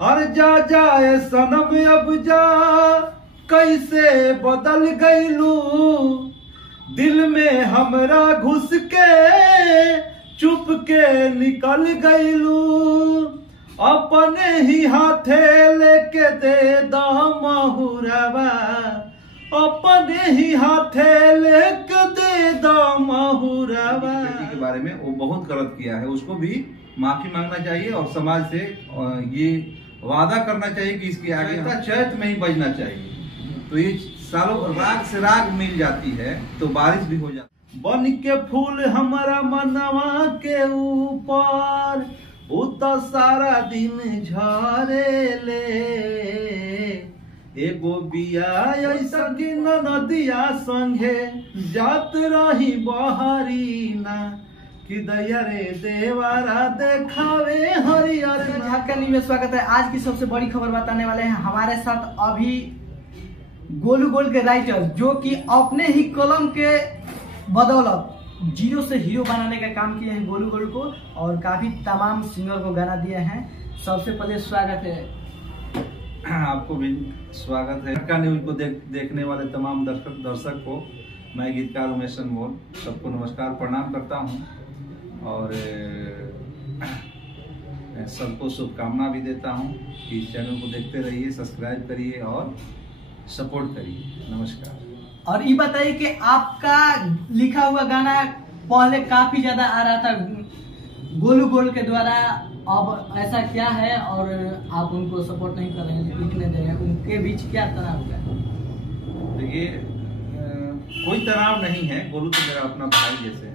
और जा जाए सनम अब जा, कैसे बदल गईलू, दिल में हमरा घुस के चुप के निकल गईलू, अपने ही हाथे लेके दे दा महुरवा, अपने ही हाथे लेके दे दा महुरवा। बेटी के बारे में वो बहुत गलत किया है, उसको भी माफी मांगना चाहिए और समाज से ये वादा करना चाहिए कि इसके आगे चैत में ही बजना चाहिए। तो ये सालों राग से राग मिल जाती है तो बारिश भी हो जाती। बन के फूल हमारा मनवा के ऊपर, वो तो सारा दिन झरे ले, एगो बिया ऐसा दिन नदिया संगे जात रही बहरी ना, कि दया रे देवारा देखावे हरियर। झारखंड न्यूज़ में स्वागत है। आज की सबसे बड़ी खबर बताने वाले हैं। हमारे साथ अभी गोलू गोल्ड के राइटर, जो कि अपने ही कलम के बदौलत जीरो से हीरो बनाने का काम किए हैं गोलू गोल्ड को, और काफी तमाम सिंगर को गाना दिए हैं। सबसे पहले स्वागत है। आपको भी स्वागत है। झारखंड न्यूज़ को देखने वाले तमाम दर्शक को मैं गीतकार उमेश अनमोल सबको नमस्कार प्रणाम करता हूं और सबको शुभकामना भी देता हूं कि इस चैनल को देखते रहिए, सब्सक्राइब करिए और सपोर्ट करिए। नमस्कार। और ये बताइए कि आपका लिखा हुआ गाना पहले काफी ज्यादा आ रहा था गोलू गोल्ड के द्वारा, अब ऐसा क्या है और आप उनको सपोर्ट नहीं कर रहे हैं, लिखने दे रहे हैं, उनके बीच क्या तनाव है? देखिए, कोई तनाव नहीं है। गोलू तो मेरा अपना भाई जैसे है,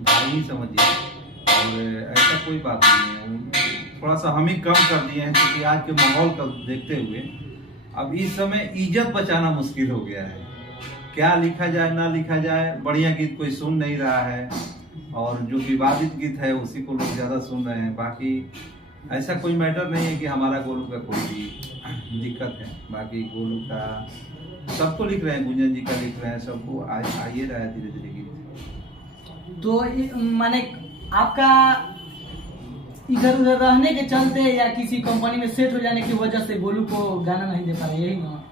भाई ही समझिए, और ऐसा कोई बात नहीं है। थोड़ा सा हम ही कम कर दिए हैं क्योंकि आज के माहौल को देखते हुए अब इस समय इज्जत बचाना मुश्किल हो गया है। क्या लिखा जाए ना लिखा जाए, बढ़िया गीत कोई सुन नहीं रहा है और जो विवादित गीत है उसी को लोग ज्यादा सुन रहे हैं। बाकी ऐसा कोई मैटर नहीं है कि हमारा गोलू का कोई भी दिक्कत है। बाकी गोलू का सबको लिख रहे हैं, गुंजन जी का लिख रहे हैं, सबको आइए रहा है धीरे धीरे गीत। तो माने आपका इधर उधर रहने के चलते या किसी कंपनी में सेट हो जाने की वजह से गोलू को गाना नहीं दे पा रहे, यही ना?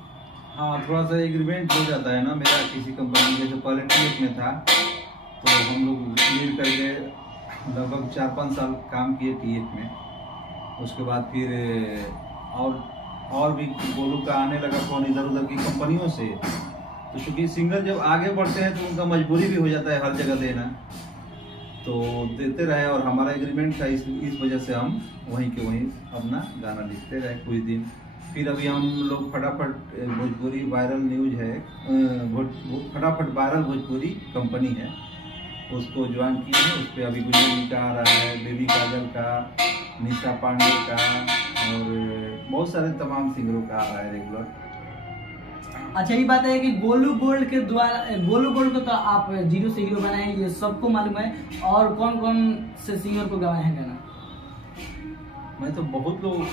हाँ, थोड़ा सा एग्रीमेंट हो जाता है ना मेरा किसी कंपनी के। जो पहले टीएफ में था तो हम लोग मिल करके लगभग 4-5 साल काम किए टीएफ में। उसके बाद फिर और भी गोलू का आने लगा फोन इधर उधर की कंपनियों से। तो चूंकि सिंगर जब आगे बढ़ते हैं तो उनका मजबूरी भी हो जाता है हर जगह देना, तो देते रहे और हमारा एग्रीमेंट था। इस वजह से हम वहीं के वहीं अपना गाना लिखते रहे कुछ दिन। फिर अभी हम लोग फटाफट भोजपुरी वायरल न्यूज है, फटाफट वायरल भोजपुरी कंपनी है, उसको ज्वाइन किए हैं। उस पर अभी गुंजन का आ रहा है, बेबी काजल का, निशा पांडे का और बहुत सारे तमाम सिंगरों का आ रहा है रेगुलर। अच्छा, ये बात है कि गोलू गोल्ड के द्वारा, गोलू गोल्ड को तो आप जीरो से हीरो बनाए, ये सबको मालूम है। और कौन कौन से सिंगर को गवाए हैं गाना? मैं तो बहुत लोगों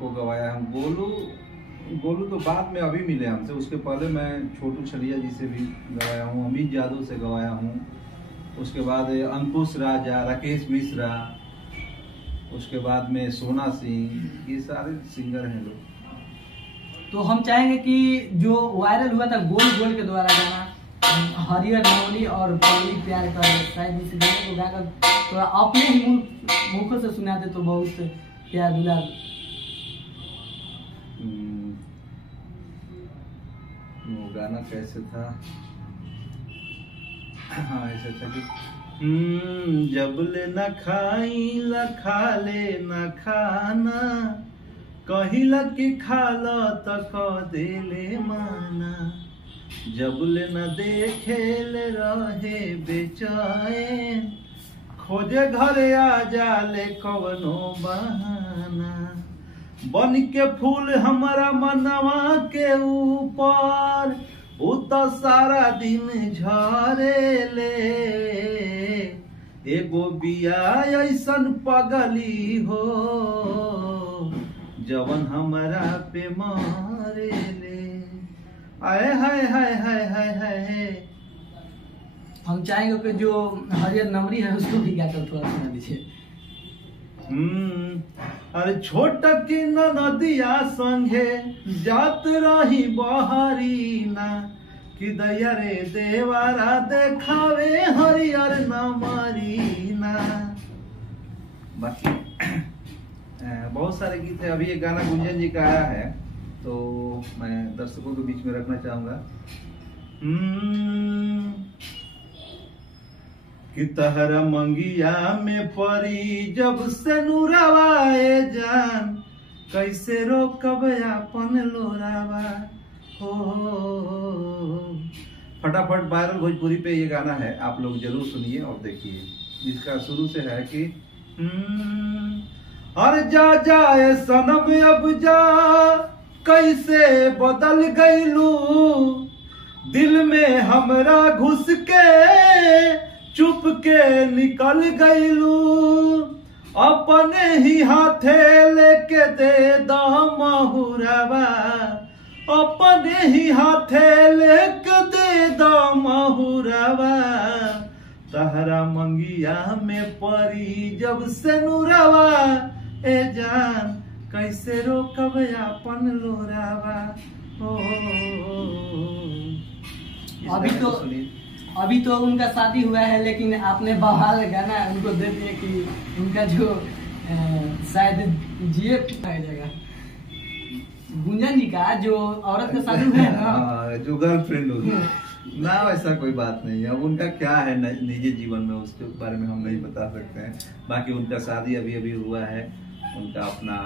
को गवाया हूँ। गोलू तो बाद में अभी मिले हमसे, उसके पहले मैं छोटू छलिया जी से भी गवाया हूँ, अमित यादव से गवाया हूँ, उसके बाद अंकुश राजा, राकेश मिश्रा, उसके बाद में सोना सिंह, ये सारे सिंगर हैं लोग। तो हम चाहेंगे कि जो वायरल हुआ था गोलू गोल्ड के द्वारा गाना हरियर नवली और पगली प्यार कर, शायद इस गाने को गाकर थोड़ा अपने ही मुखों से सुनाते तो बहुत प्यार दुलार। वो गाना कैसे था? हाँ, ऐसे था कि जब ले न खाई ला खा ले न खाना, कहिला कि खाला तक देले माना, जब ले न देखे ले रहे बेचैन, खोजे घरे आ जाले कवनो बहाना, बन के फूल हमारा मनवा के ऊपर, उ तो सारा दिन झरे ले, एगो बिया ऐसन पगली हो जवन हमारा पे मारे ले। आए हाय हाय हाय हाय हाय। हम चाहेंगे कि जो हरियर नमरी है उसको भी गाकर थोड़ा सुना दीजिए। अरे छोट की नदिया संगे जात रही बहरी ना कि दैया रे देवारा देखावे हरियर न मरीना। बाकी बहुत सारे गीत है। अभी एक गाना गुंजन जी का आया है तो मैं दर्शकों के बीच में रखना चाहूंगा कि तहरा मंगिया में परी जब से नुरावाए जान कैसे रोकब अपन लोरावा हो। फटाफट वायरल भोजपुरी पे ये गाना है, आप लोग जरूर सुनिए और देखिए। जिसका शुरू से है कि और जा जाए सनम अब जा कैसे बदल गईलू दिल में हमरा घुस के चुप के निकल गईलू अपने ही हाथे लेके दे दो महुरवा अपने ही हाथे लेके दे दो महुरवा तहरा मंगिया में परी जब से नुरवा ए जान कैसे रोकब अपन लोरावा हो। अभी तो उनका शादी हुआ है लेकिन आपने बवाल गाना उनको दे दिए कि उनका जो शायद जिए जगह गुंजन जी का जो औरत का शादी हुआ है ना जो गर्लफ्रेंड होगी ना, वैसा कोई बात नहीं है। अब उनका क्या है निजी जीवन में उसके बारे में हम नहीं बता सकते हैं। बाकी उनका शादी अभी अभी हुआ है, उनका अपना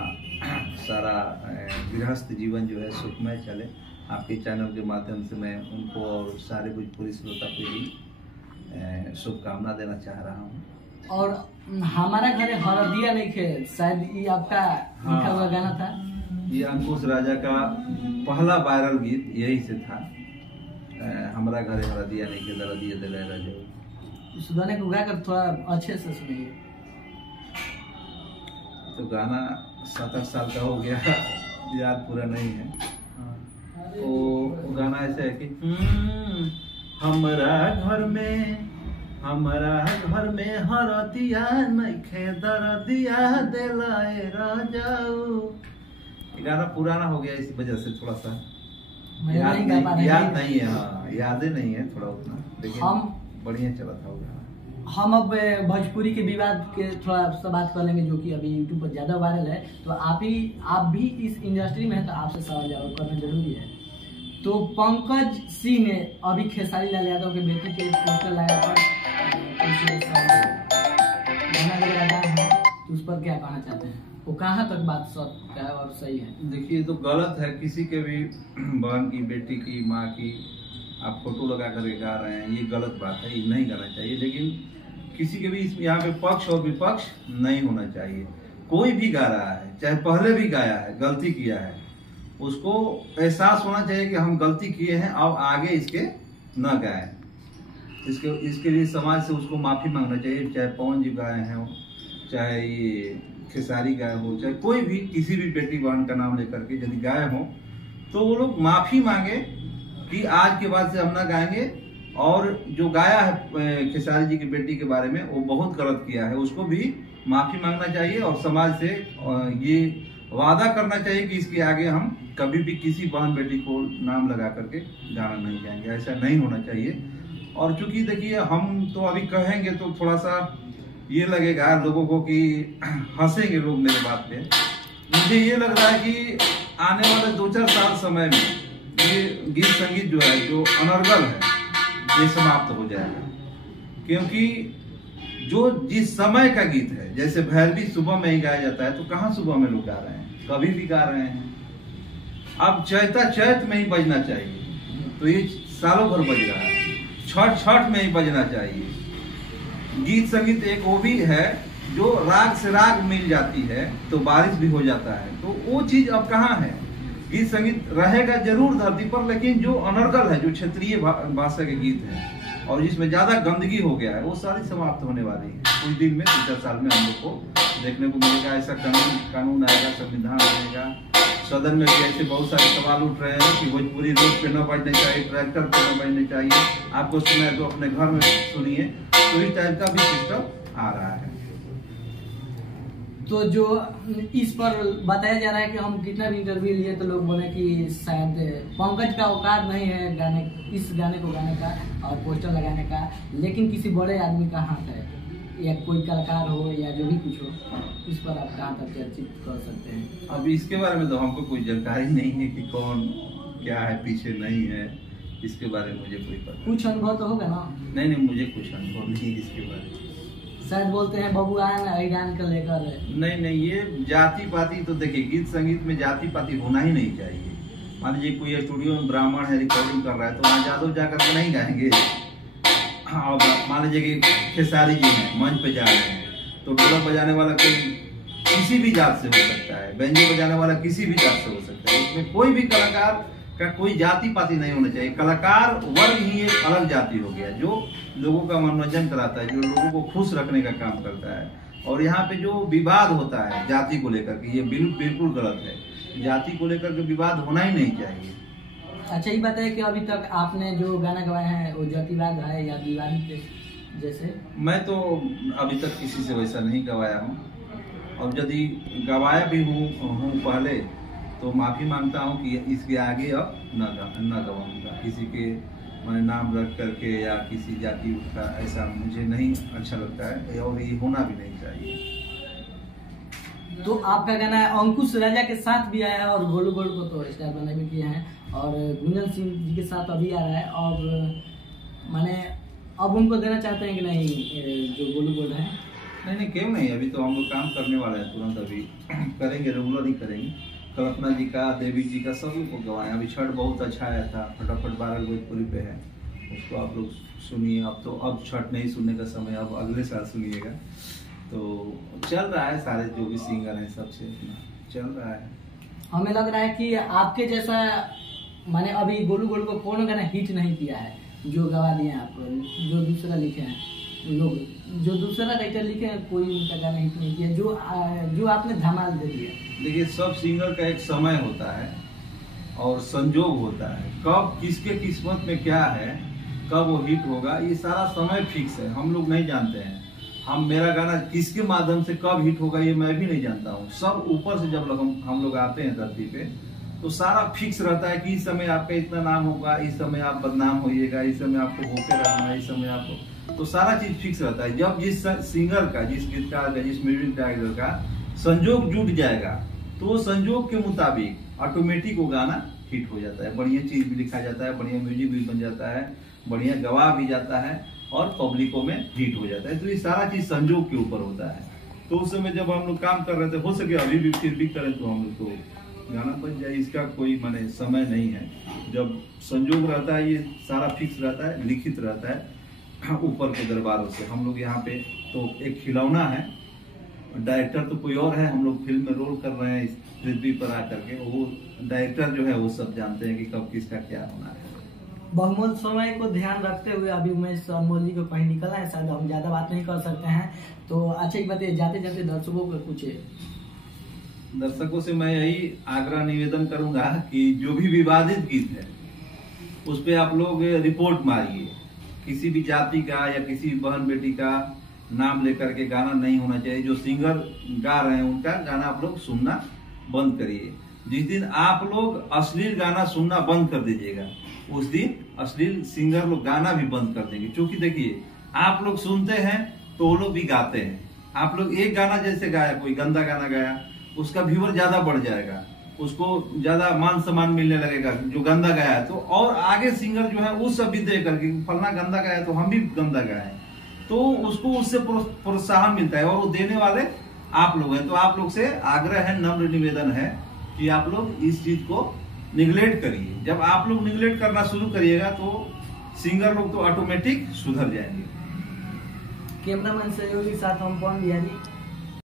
सारा गृहस्थ जीवन जो है सुखमय चले। आपके चैनल के माध्यम से मैं उनको और सारे भोजपुरी श्रोता को भी शुभकामना देना चाह रहा हूँ। और हमारा घर हरदिया नहीं खे, शायद ये आपका लिखा हुआ गाना था। ये अंकुश राजा का पहला वायरल गीत यही से था। हमारा घर हरदिया नहीं के दरदिया दिल राजा। उस गाने को गाकर थोड़ा अच्छे से सुनिए। तो गाना 7-8 साल का हो गया, याद पूरा नहीं है। तो गाना ऐसे है कि हमारा घर में हरदिया नइखे दरदिया दिलाए राजाऊ। ये गाना पुराना हो गया, इसी वजह से थोड़ा सा याद नहीं है। हाँ, यादें नहीं है थोड़ा उतना, लेकिन हम बढ़िया चला था वो गाना। हम अब भोजपुरी के विवाद के थोड़ा सा बात कर लेंगे जो कि अभी यूट्यूब पर ज्यादा वायरल है। तो आप भी इस इंडस्ट्री में है तो आपसे सवाल जवाब करना जरूरी है। तो पंकज सिंह ने अभी खेसारी लाल यादव के बेटी के पोस्टर लाया पर तो उस पर क्या कहना चाहते हैं? वो कहाँ तक बात सच है और सही है? देखिए, तो गलत है। किसी के भी बहन की, बेटी की, माँ की आप फोटो लगा कर गा रहे हैं, ये गलत बात है, ये नहीं करना चाहिए। लेकिन किसी के भी यहाँ पे पक्ष और विपक्ष नहीं होना चाहिए। कोई भी गा रहा है, चाहे पहले भी गाया है, गलती किया है, उसको एहसास होना चाहिए कि हम गलती किए हैं, अब आगे इसके न गाएं। इसके लिए समाज से उसको माफी मांगना चाहिए। चाहे पवन जी गाए हैं, चाहे ये खेसारी गाए हो, चाहे कोई भी किसी भी बेटी बहन का नाम लेकर के यदि गाए हो तो वो लोग माफी मांगे कि आज के बाद से हम ना गाएंगे। और जो गाया है खेसारी जी की बेटी के बारे में, वो बहुत गलत किया है, उसको भी माफी मांगना चाहिए और समाज से ये वादा करना चाहिए कि इसके आगे हम कभी भी किसी बहन बेटी को नाम लगा करके गाना नहीं गाएंगे। ऐसा नहीं होना चाहिए। और चूंकि देखिए, हम तो अभी कहेंगे तो थोड़ा सा ये लगेगा लोगों को कि हंसेंगे लोग मेरे बात पे। मुझे ये लग रहा है कि आने वाले 2-4 साल समय में ये गीत संगीत जो है, जो अनर्गल है, ये समाप्त हो जाएगा। क्योंकि जो जिस समय का गीत है, जैसे भैरवी सुबह में ही गाया जाता है, तो कहाँ सुबह में लोग गा रहे हैं, कभी भी गा रहे हैं। अब चैत में ही बजना चाहिए, तो ये सालों भर बज रहा है। छठ में ही बजना चाहिए। गीत संगीत एक वो भी है जो राग से राग मिल जाती है तो बारिश भी हो जाता है, तो वो चीज अब कहाँ है। गीत संगीत रहेगा जरूर धरती पर, लेकिन जो अनर्गल है, जो क्षेत्रीय भाषा के गीत है और जिसमें ज्यादा गंदगी हो गया है, वो सारी समाप्त होने वाली है। कुछ दिन में, 2-4 साल में हम लोग को देखने को मिलेगा। ऐसा कानून आएगा, संविधान बनेगा। सदन में भी ऐसे बहुत सारे सवाल उठ रहे हैं कि भोजपुरी रोड पे न बजने चाहिए, ट्रैक्टर पे न बजने चाहिए। आपको सुना है तो अपने घर में सुनिए। तो इस टाइप का भी सिस्टम आ रहा है। तो जो इस पर बताया जा रहा है कि हम कितना भी इंटरव्यू लिए तो लोग बोले कि शायद पंकज का औकात नहीं है इस गाने को गाने का और पोस्टर लगाने का, लेकिन किसी बड़े आदमी का हाथ है या कोई कलाकार हो या जो भी कुछ हो, इस पर आप कहाँ तक चर्चित कर सकते हैं? अब इसके बारे में तो हमको कोई जानकारी नहीं है कि कौन क्या है पीछे नहीं है, इसके बारे में मुझे कोई पता। कुछ अनुभव तो होगा ना? नहीं, मुझे कुछ अनुभव नहीं इसके बारे में। शायद बोलते हैं बबुआन ईरान को लेकर। नहीं, ये जाति पाति तो देखिए, गीत संगीत में जाति पाति होना ही नहीं चाहिए। मान लीजिए कोई स्टूडियो में ब्राह्मण है रिकॉर्डिंग कर रहा है तो वहाँ जादव जाकर के नहीं गाएंगे। और मान लीजिए कि खेसारी जी हैं मंच पे जा रहे हैं तो ढोलक बजाने वाला कोई किसी भी जात से हो सकता है, बैंजो बजाने वाला किसी भी जात से हो सकता है। उसमें कोई भी कलाकार का कोई जाति पाति नहीं होना चाहिए। कलाकार वर्ग ही एक अलग जाति हो गया जो लोगों का मनोरंजन कराता है, जो लोगों को खुश रखने का काम करता है। और यहाँ पे जो विवाद होता है जाति को लेकर के, ये बिल्कुल गलत है। जाति को लेकर के विवाद होना ही नहीं चाहिए। अच्छा, ये बताइए कि अभी तक आपने जो गाना गवाया है वो जातिवाद है या विवादित जैसे? मैं तो अभी तक किसी से वैसा नहीं गवाया हूँ, और यदि गवाया भी हूँ पहले तो माफी मांगता हूँ कि इसके आगे अब न गवाऊंगा किसी के मैंने नाम रख करके या किसी जाति का, ऐसा मुझे नहीं अच्छा लगता है और ये होना भी नहीं चाहिए। तो आपका गाना अंकुश राजा के साथ भी आया है और गोलू गोल्ड को तो स्टार बना भी किया है और गुंजन सिंह जी के साथ अभी आ रहा है, और माने अब उनको देना चाहते हैं कि नहीं जो गोलू गोल्ड है? नहीं, क्यों नहीं, अभी तो हम लोग काम करने वाले हैं, तुरंत अभी करेंगे, रेगुलर ही करेंगे। कल्पना जी का, देवी जी का, सब को गवाएं। अभी छठ बहुत अच्छा आया था, फटाफट 12 भोजपुरी पे है, उसको आप लोग सुनिए। अब छठ नहीं सुनने का समय, अब अगले साल सुनिएगा। तो चल रहा है, सारे जो भी सिंगर हैं सबसे चल रहा है। हमें लग रहा है कि आपके जैसा माने अभी गोलू गोल्ड को कौन गाना हिट नहीं किया है जो गवा दिए हैं आपको, जो दूसरा लिखे हैं लोग, जो दूसरा राइटर लिखे हैं कोई उनका गाना हिट नहीं किया जो आपने धमाल दे दिया। देखिए, सब सिंगर का एक समय होता है और संजोग होता है, कब किसके किस्मत में क्या है, कब वो हिट होगा, ये सारा समय फिक्स है, हम लोग नहीं जानते हैं। मेरा गाना किसके माध्यम से कब हिट होगा ये मैं भी नहीं जानता हूँ। सब ऊपर से जब हम लोग आते हैं धरती पे तो सारा फिक्स रहता है कि इस समय आपका इतना नाम होगा, इस समय आप बदनाम होइएगा, इस समय आपको होके रहना है, इस समय आपको, तो सारा चीज फिक्स रहता है। जब जिस सिंगर का, जिस गीतकार का, जिस म्यूजिक डायरेक्टर का संजोग जुट जाएगा तो संजोग के मुताबिक ऑटोमेटिक वो गाना हिट हो जाता है। बढ़िया चीज भी लिखा जाता है, बढ़िया म्यूजिक भी बन जाता है, बढ़िया गवा भी जाता है और पब्लिकों में हिट हो जाता है। तो ये सारा चीज संजोग के ऊपर होता है। तो उस समय जब हम लोग काम कर रहे थे, हो सके अभी भी फिर भी करें तो हम लोग को गाना बन जाए, इसका कोई माने समय नहीं है। जब संजोग रहता है ये सारा फिक्स रहता है, लिखित रहता है ऊपर के दरबारों से। हम लोग यहाँ पे तो एक खिलौना है, डायरेक्टर तो कोई और है, हम लोग फिल्म में रोल कर रहे हैं इस पृथ्वी पर आकर के, वो डायरेक्टर जो है वो सब जानते हैं कि कब किसका क्या होना है। बहुमूल्य समय को ध्यान रखते हुए अभी उमेश अनमोल जी को कहीं निकलना है, शायद हम ज्यादा बात नहीं कर सकते हैं, तो अच्छा एक बात जाते जाते दर्शकों को कुछ दर्शकों से मैं यही आग्रह निवेदन करूंगा कि जो भी विवादित गीत है उस पे आप लोग रिपोर्ट मारिए। किसी भी जाति का या किसी बहन बेटी का नाम लेकर के गाना नहीं होना चाहिए। जो सिंगर गा रहे हैं उनका गाना आप लोग सुनना बंद करिए। जिस दिन आप लोग अश्लील गाना सुनना बंद कर दीजिएगा उस दिन अश्लील सिंगर लोग गाना भी बंद कर देंगे। क्योंकि देखिए, आप लोग सुनते हैं तो वो लोग भी गाते हैं। आप लोग एक गाना जैसे गाया, कोई गंदा गाना गाया, उसका व्यूअर ज्यादा बढ़ जाएगा, उसको ज्यादा मान सम्मान मिलने लगेगा जो गंदा गाया है। तो और आगे सिंगर जो है वो सब भी देख करके फलना गंदा गाया तो हम भी गंदा गाए, तो उसको उससे प्रोत्साहन मिलता है और वो देने वाले आप लोग हैं। तो आप लोग से आग्रह है, नम्र निवेदन है कि आप लोग इस चीज को निगलेक्ट करिए। जब आप लोग निगलेक्ट करना शुरू करिएगा तो सिंगर लोग तो ऑटोमेटिक सुधर जाएंगे। कैमरामैन सहयोगी साथ हम पवन बिहारी।